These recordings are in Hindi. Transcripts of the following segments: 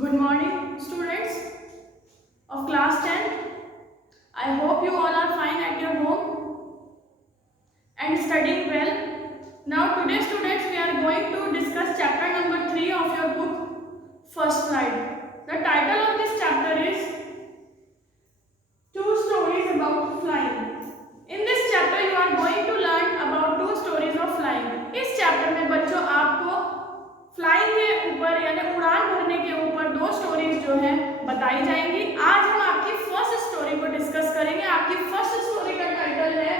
Good morning, students of class 10. I hope you all are fine at your home and studying well. Now today, students, we are going to discuss chapter number 3 of your book, First Slide. The title of this chapter is Two Stories About Flying. In this chapter, you are going to learn about two stories of flying. इस चैप्टर में बच्चों आपको फ्लाइंग के ऊपर यानी उड़ान भरने के ऊपर दो स्टोरीज जो है बताई जाएंगी। आज हम आपकी फर्स्ट स्टोरी को डिस्कस करेंगे। आपकी फर्स्ट स्टोरी का टाइटल है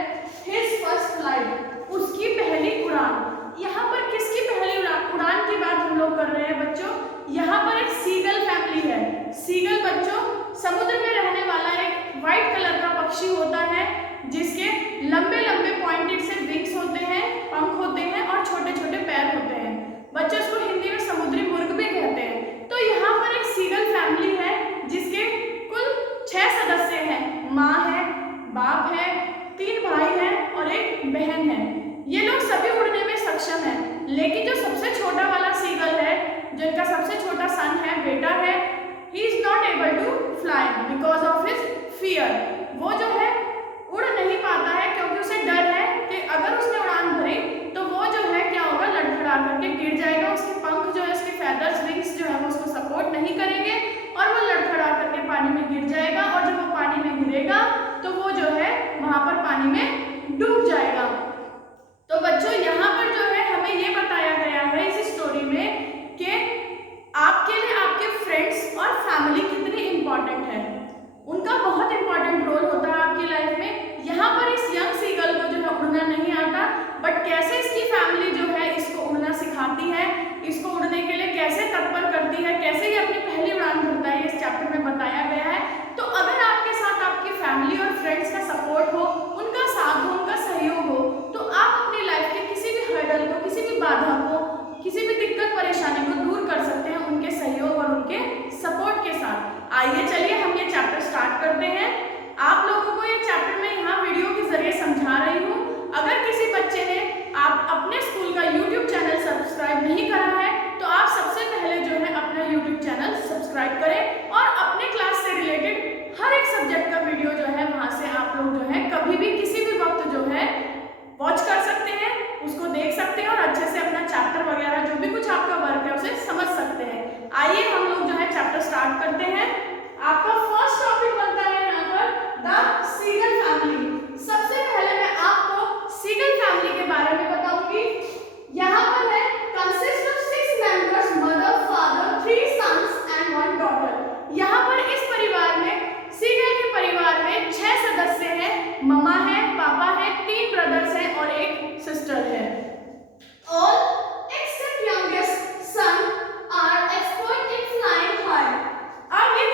हिज फर्स्ट फ्लाइट, उसकी पहली उड़ान। यहाँ पर किसकी पहली उड़ान की बात हम लोग कर रहे हैं बच्चों? यहाँ पर एक सीगल फैमिली है। सीगल बच्चों समुद्र में रहने वाला एक व्हाइट कलर का पक्षी होता है जिसके लंबे लंबे पॉइंटेड से विंग्स होते हैं, पंख होते हैं और छोटे छोटे पैर होते हैं। बच्चों इसको हिंदी में समुद्री मुर्ग भी कहते हैं। तो यहाँ पर एक सीगल फैमिली है जिसके कुल 6 सदस्य हैं। माँ है, बाप है, 3 भाई हैं और एक बहन है। ये लोग सभी उड़ने में सक्षम हैं, लेकिन जो सबसे छोटा वाला सीगल है, जो इनका सबसे छोटा सन है, बेटा है, he is not able to fly because of his fear. वो जो है उड़ नहीं पाता है क्योंकि उसे डर है कि अगर उसने उड़ान भरी तो वो जो है क्या होगा, लड़खड़ा करके गिर जाएगा। उसके पंख जो है, उसके फेदर्स, विंग्स जो है वो उसको सपोर्ट नहीं करेंगे और वो लड़खड़ा करके पानी में गिर जाएगा। और जब वो पानी में गिरेगा तो वो जो है वहां पर पानी में डूब जाएगा। तो बच्चों यहाँ पर जो है हमें ये बताया गया है इस स्टोरी में कि आपके लिए आपके फ्रेंड्स और फैमिली कितनी इंपॉर्टेंट है। उनका बहुत इंपॉर्टेंट रोल होता है आपकी लाइफ में। यहाँ पर इस यंग सीगल को जो है उड़ना नहीं आता, बट कैसे इसकी फैमिली जो है इसको उड़ना सिखाती है, इसको उड़ने के लिए कैसे तत्पर करती है, कैसे ये अपनी पहली उड़ान भरता है, इस चैप्टर में बताया गया है। तो अगर आपके साथ आपकी फैमिली और फ्रेंड्स का सपोर्ट हो, उनका साथ हो, उनका सहयोग हो, तो आप अपनी लाइफ के किसी भी हर्डल को, किसी भी बाधा को, किसी भी दिक्कत परेशानी को दूर कर सकते हैं उनके सहयोग और उनके सपोर्ट के साथ। आइए चलिए हम ये चैप्टर स्टार्ट करते हैं। आप लोगों को ये चैप्टर मैं यहाँ वीडियो के जरिए समझा रही हूँ। अगर किसी बच्चे ने आप अपने स्कूल का YouTube चैनल सब्सक्राइब नहीं करा है तो आप सबसे पहले जो है अपना YouTube चैनल सब्सक्राइब करें और अपने क्लास से रिलेटेड हर एक सब्जेक्ट का वीडियो जो है वहाँ से आप लोग जो है कभी भी किसी भी वक्त जो है वॉच कर सकते हैं, उसको देख सकते हैं और अच्छे से अपना चैप्टर वगैरह जो भी कुछ आपका वर्क है उसे समझ सकते हैं। आइए हम लोग जो है चैप्टर स्टार्ट करते हैं। आपका फर्स्ट टॉपिक बनता है यहाँ पर द सीगल फैमिली। सबसे पहले मैं आपको सीगल फैमिली के बारे में बताऊंगी। यहाँ पर है consist of 6 members, mother, father, 3 sons and 1 daughter. यहाँ पर इस परिवार में, सीगल के परिवार में 6 सदस्य हैं। मम्मा है, पापा है, 3 ब्रदर्स हैं और एक सिस्टर है। All except youngest son are expert in flying high। अब ये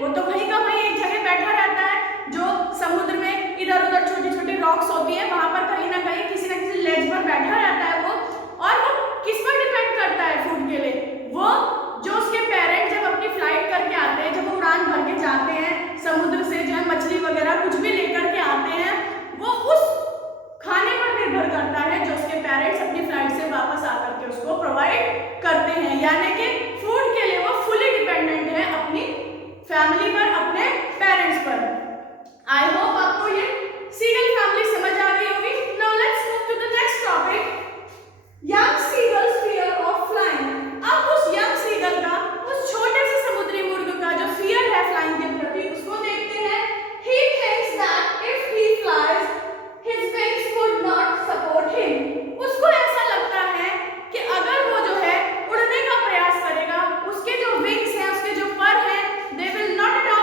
वो तो कहीं का वहीं एक जगह बैठा रहता है। जो समुद्र में इधर उधर छोटी छोटी रॉक्स होती है वहां पर कहीं ना कहीं किसी न किसी लेज पर बैठा रहता है वो। और वो किस पर डिपेंड करता है फूड के लिए? वो जो उसके पेरेंट जब अपनी फ्लाइट करके आते हैं, जब वो उड़ान भर के जाते हैं समुद्र से, जो है मछली वगैरह कुछ भी लेकर के आते हैं, वो उस खाने पर निर्भर करता है जो उसके पेरेंट्स अपनी फ्लाइट से वापस आकर के उसको प्रोवाइड करते हैं। यानी कि फूड के लिए वो फुली डिपेंडेंट है अपनी फैमिली पर, अपने पेरेंट्स पर। आई होप आपको ये सीगल फैमिली समझ आ गई होगी। Now let's move to the next topic, young seagulls fear of flying. अब उस यंग सीगल का, उस छोटे से समुद्री मुर्ग का जो फियर है फ्लाइंग के प्रति, उसको देखते हैं। He thinks that if he flies, his wings would not support him. उसको ऐसा लगता है कि अगर वो जो है उड़ने का प्रयास करेगा, उसके जो विंग्स हैं, उसके जो पर हैं, they will not at all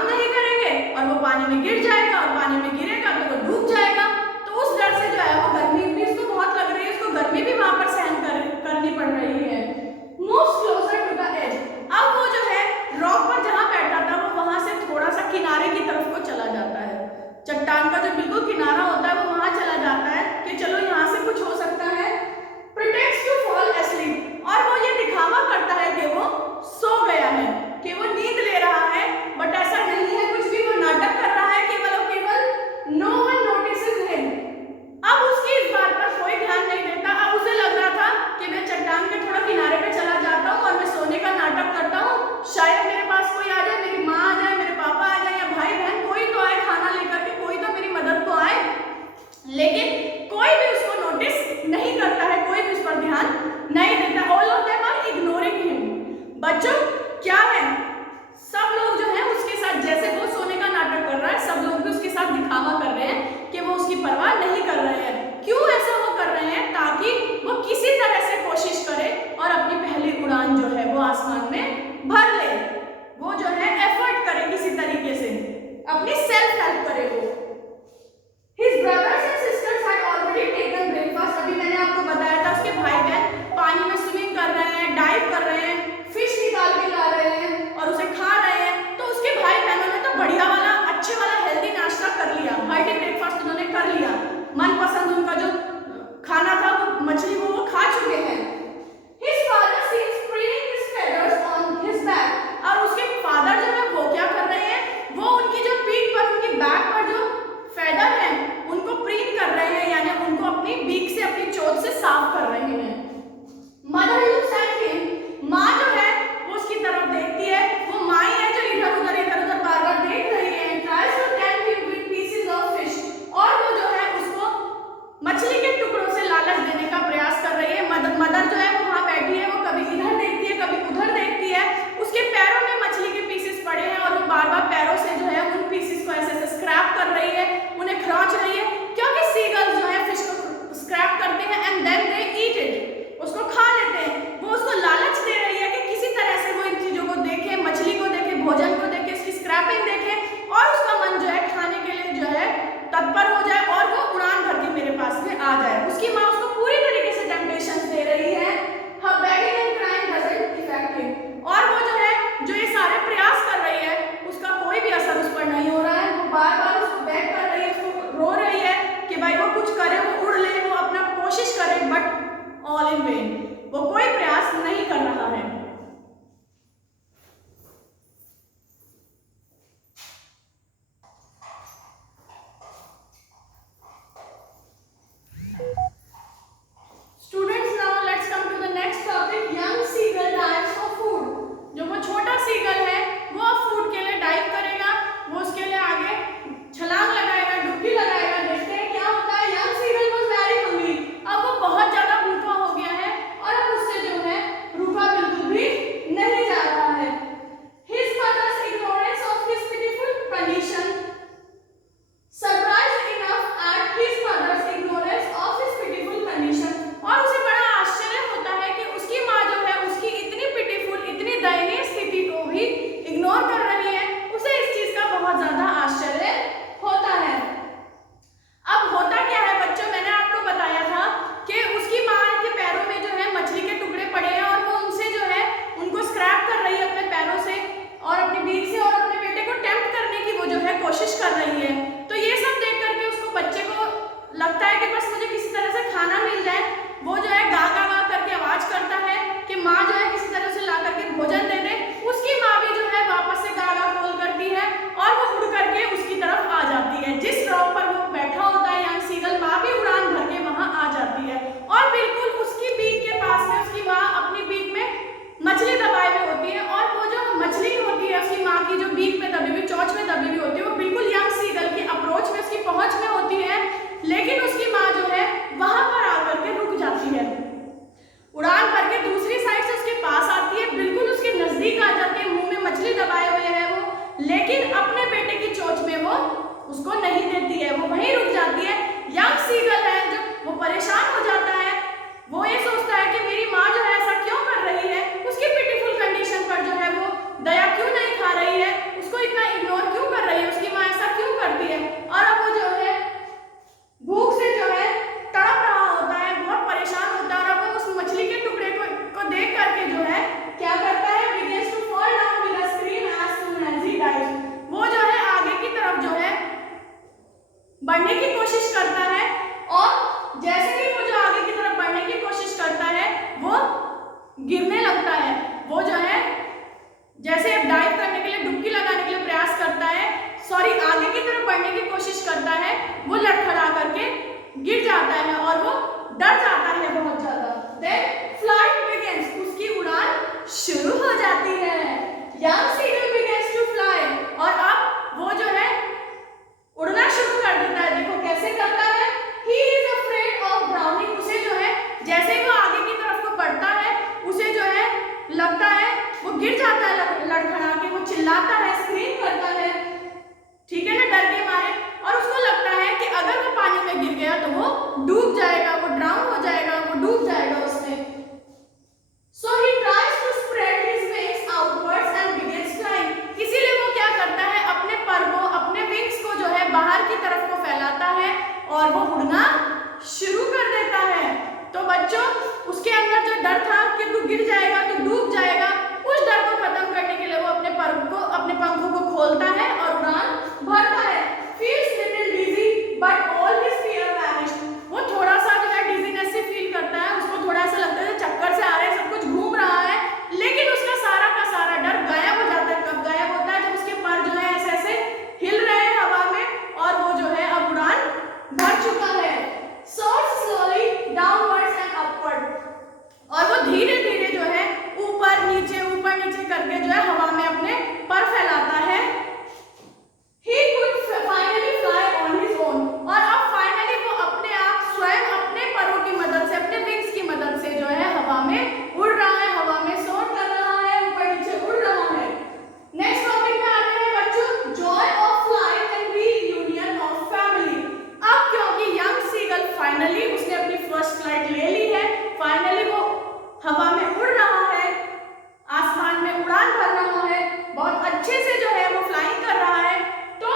काम नहीं करेंगे और वो पानी में गिर जाएगा, और पानी में गिरेगा तो वो डूब जाएगा। तो उस डर से जो है वो गर्मी भी उसको बहुत लग रही है, उसको गर्मी भी वहां पर सहन करनी पड़ रही है। Moves closer to the edge। अब वो जो है रॉक पर जहां बैठा था वो वहां से थोड़ा सा किनारे की तरफ को चला जाता है। चट्टान का जो बिल्कुल किनारा होता है वो वहां चला जाता है कि चलो यहाँ से कुछ हो सकता है। Pretends to fall asleep। और वो ये दिखावा करता है कि वो सो गया है, कि वो नींद ले रहा है, बट ऐसा नहीं है कुछ भी, वो नाटक कर रहा है केवल और केवल। No one notices him। अब उसकी इस बात पर कोई ध्यान नहीं देता। अब उसे लग रहा था कि मैं चट्टान के थोड़ा किनारे पे चला जाता हूँ और मैं सोने का नाटक करता हूँ, शायद मेरे पास कोई आ जाए, मेरी माँ आ जाए, मेरे पापा आ जाए, या भाई बहन कोई तो आए खाना लेकर के, कोई तो मेरी मदद को आए। लेकिन कोई भी उसको नोटिस नहीं करता है, कोई भी उस पर ध्यान नहीं देता। All of them are ignoring him. बच्चों क्या है, सब लोग जो है उसके साथ, जैसे वो सोने का नाटक कर रहा है, सब लोग भी उसके साथ दिखावा कर रहे हैं कि वो उसकी परवाह नहीं कर रहे हैं। क्यों ऐसा वो कर रहे हैं? ताकि वो किसी तरह से कोशिश करे और अपनी पहली उड़ान जो है वो आसमान में भर ले। वो जो है एफर्ट करे, किसी तरीके से अपनी सेल्फ हेल्प करे वो। His brothers and sisters had already taken breakfast। अभी मैंने आपको बताया था उसके भाई बहन पानी में स्विमिंग कर रहे हैं, डाइव कर रहे हैं, फिश निकाल के ला रहे हैं और उसे खा रहे हैं। तो उसके भाई बहनों ने तो बढ़िया वाला, अच्छे वाला हेल्दी नाश्ता कर लिया, हार्टी ब्रेकफास्ट उन्होंने कर लिया। मनपसंद उनका जो खाना था वो मछली वो खा चुके हैं। His father seems preening his feathers on his back। और उसके फादर जो है वो क्या कर रहे हैं, वो उनकी जो पीठ पर, उनकी बैक पर जो फेदर है उनको प्रीन कर रहे हैं, यानी उनको अपनी बीक से, अपनी चोंच से साफ कर रहे हैं। Mother looks at him. माँ जो है वो उसकी तरफ देखती है, वो माँ ही है जो इधर उधर बार-बार देख रही है। Tries to tempt him with pieces of fish। और वो जो है उसको मछली के टुकड़ों से लालच देने का प्रयास कर रही है। मदर जो है वो वहाँ बैठी है, वो कभी इधर देखती है, कभी उधर देखती है। उसके पैरों में मछली के पीसेस पड़े हैं और वो बार-बार पैरों से जो है उन पीसेस को ऐसे स्क्रैप कर रही है, उन्हें खरोंच रही है, क्योंकि सीगल्स जो है फिश को स्क्रैप करते हैं and then they eat it, उसको खा लेते हैं। वो उसको लालच दे रही है कि किसी तरह से वो इन चीजों को देखे, मछली को देखे, भोजन को देखे, उसकी स्क्रैपिंग देखे और उसका मन जो है खाने के लिए जो है तत्पर हो जाए और वो उड़ान भर के मेरे पास में आ जाए। उसकी माँ उसको पूरी तरीके से टेम्पटेशन दे रही है। Her begging and crying doesn't affect him। और वो जो है जो ये सारे प्रयास कर रही है उसका कोई भी असर उस पर नहीं हो रहा है। वो बार-बार उसको बेग कर रही है, उसको रो रही है कि भाई वो कुछ करे, वो उड़ ले, वो अपना कोशिश करे, बट ऑल इन वेन, वो कोई प्रयास नहीं कर रहा है। Students, now let's come to the next topic। Young seagull dives for food। जो वो छोटा सीगल है वो फूड के लिए डाइव करेगा, वो उसके लिए आगे छलांग लगाएगा, डुबकी लगाएगा। देखते हैं क्या होता है। Young seagull was very hungry. अब वो बहुत ज्यादा भूखा हो गया है और अब उससे जो है रूखा बिल्कुल भी गिर जाएगा तो डूब जाएगा, उस डर को खत्म करने के लिए वो अपने पंखों को खोलता है और उड़ान भरता है। Feels little dizzy but all his fear vanished. वो थोड़ा सा जो है डिजीनेस से फील करता है, उसको थोड़ा सा लगता है चक्कर से आ रहे हैं, सब कुछ घूम रहा है, लेकिन उसका सारा का सारा डर गायब हो जाता है। कब गायब होता है? जब उसके पर जो है ऐसे ऐसे हिल रहे हैं हवा में और वो जो है अब उड़ान भर चुका है। Soars slowly downwards and upward। और वो धीरे धीरे जो है ऊपर नीचे करके जो है हवा में अपने पर फैलाता है। He could finally fly on his own। और अब फाइनली वो अपने आप स्वयं अपने परों की मदद से, अपने विंग्स की मदद से जो है हवा में उड़ रहा है, हवा में सोर कर रहा है, ऊपर नीचे उड़ रहा है। नेक्स्ट टॉपिक में आते हैं बच्चों, Joy of flight and reunion of family. अब क्योंकि यंग सीगल फाइनली उसने अपनी फर्स्ट फ्लाइट ले ली है, फाइनली वो हवा में उड़ रहा है, आसमान में उड़ान भर रहा है, बहुत अच्छे से जो है वो फ्लाइंग कर रहा है, तो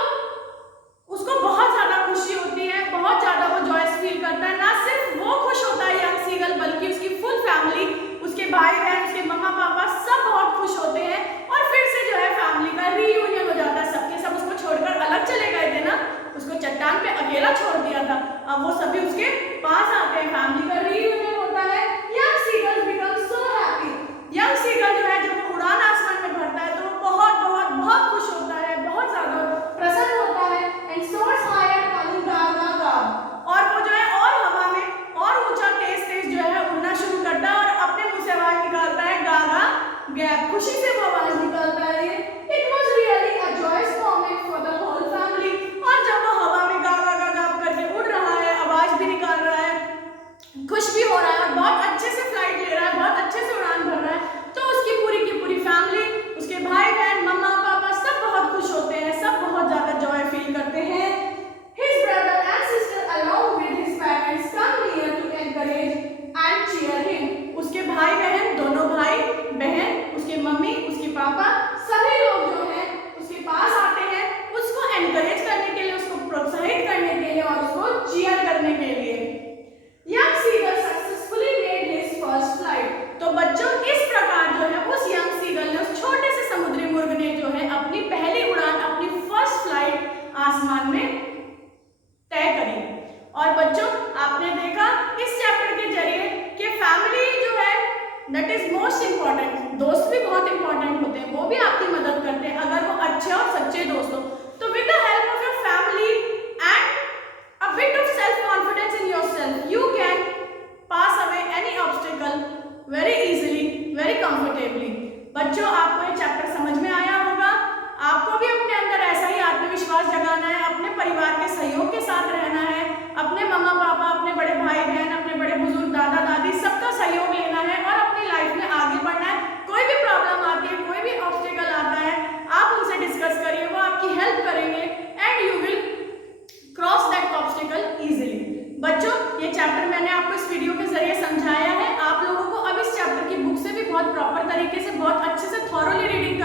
उसको बहुत ज्यादा खुशी होती है, बहुत ज्यादा वो जॉयस फील करता है। ना सिर्फ वो खुश होता है यंग सीगल, बल्कि उसकी फुल फैमिली, उसके भाई बहन, उसके मम्मा पापा सब बहुत खुश होते हैं। और फिर से जो है फैमिली का रीयूनियन हो जाता है। सबके सब उसको छोड़कर अलग चले गए थे ना, उसको चट्टान पे अकेला छोड़ दिया था, अब वो सभी उसके पास आते हैं, फैमिली का रीयूनियन होता है। Young seagull become so happy. Young seagull जो है जब वो उड़ान आसमान में भरता है तो वो बहुत बहुत बहुत खुश होता है, बहुत ज्यादा प्रसन्न होता है। एंड सोर्स हायर कॉलिंग गा गा गा। और वो जो है और हवा में और ऊंचा तेज तेज जो है उड़ना शुरू करता है और अपने मुंह से आवाज निकालता है गा गा गैप। खुशी से वो आवाज निकालता है। It was really a joyous moment for the whole family. और जब वो हवा में गा गा गा गा करके उड़ रहा है, आवाज भी निकाल रहा है, खुश भी हो रहा है और बहुत अच्छे से फ्लाइट ले रहा है, बहुत अच्छे से उड़ान भर रहा है, तो उसकी पूरी की पूरी फैमिली, उसके भाई बहन, मम्मा पापा सब बहुत खुश होते हैं, सब बहुत ज्यादा जॉय फील करते हैं। His brother and sister along with his parents come near to encourage and cheer him। उसके भाई बहन, दोनों भाई बहन, उसके मम्मी, उसके पापा, सभी लोग जो हैं उसके पास आते हैं उसको एनकरेज करने के लिए, उसको प्रोत्साहित करने के लिए और उसको चीयर करने के लिए। Young seagull successfully made his first flight. तो बच्चों इस प्रकार जो है उस यंग सीगल ने, उस छोटे से समुद्री मुर्ग ने जो है अपनी पहली उड़ान, अपनी फर्स्ट फ्लाइट आसमान में तय करी। और बच्चों आपने देखा इस चैप्टर के जरिए कि फैमिली जो है दैट इज मोस्ट इंपॉर्टेंट। दोस्त भी बहुत इंपॉर्टेंट होते हैं, वो भी आपकी मदद करते हैं अगर वो अच्छे और सच्चे दोस्त हो। तो with the help of your family and a bit of self confidence in yourself, you can pass away any obstacle very easily, very comfortably। बच्चों आपको ये चैप्टर समझ में आया होगा। आपको भी अपने अंदर ऐसा ही आत्मविश्वास जगाना है, अपने परिवार के सहयोग के साथ रहना है, अपने मम्मा पापा, अपने बड़े भाई बहन, अपने बड़े बुजुर्ग, दादा दादी सबका सहयोग लेना है और अपनी लाइफ में आगे बढ़ना है। कोई भी प्रॉब्लम आती है, कोई भी ऑब्स्टेकल आता है, आप उनसे डिस्कस करिए, वो आपकी हेल्प करेंगे and you will cross that obstacle easily. बच्चों ये चैप्टर मैंने आपको इस वीडियो के जरिए समझाया है। आप लोगों को अब इस चैप्टर की बुक से भी बहुत प्रॉपर तरीके से, बहुत अच्छे से थॉरोली रीडिंग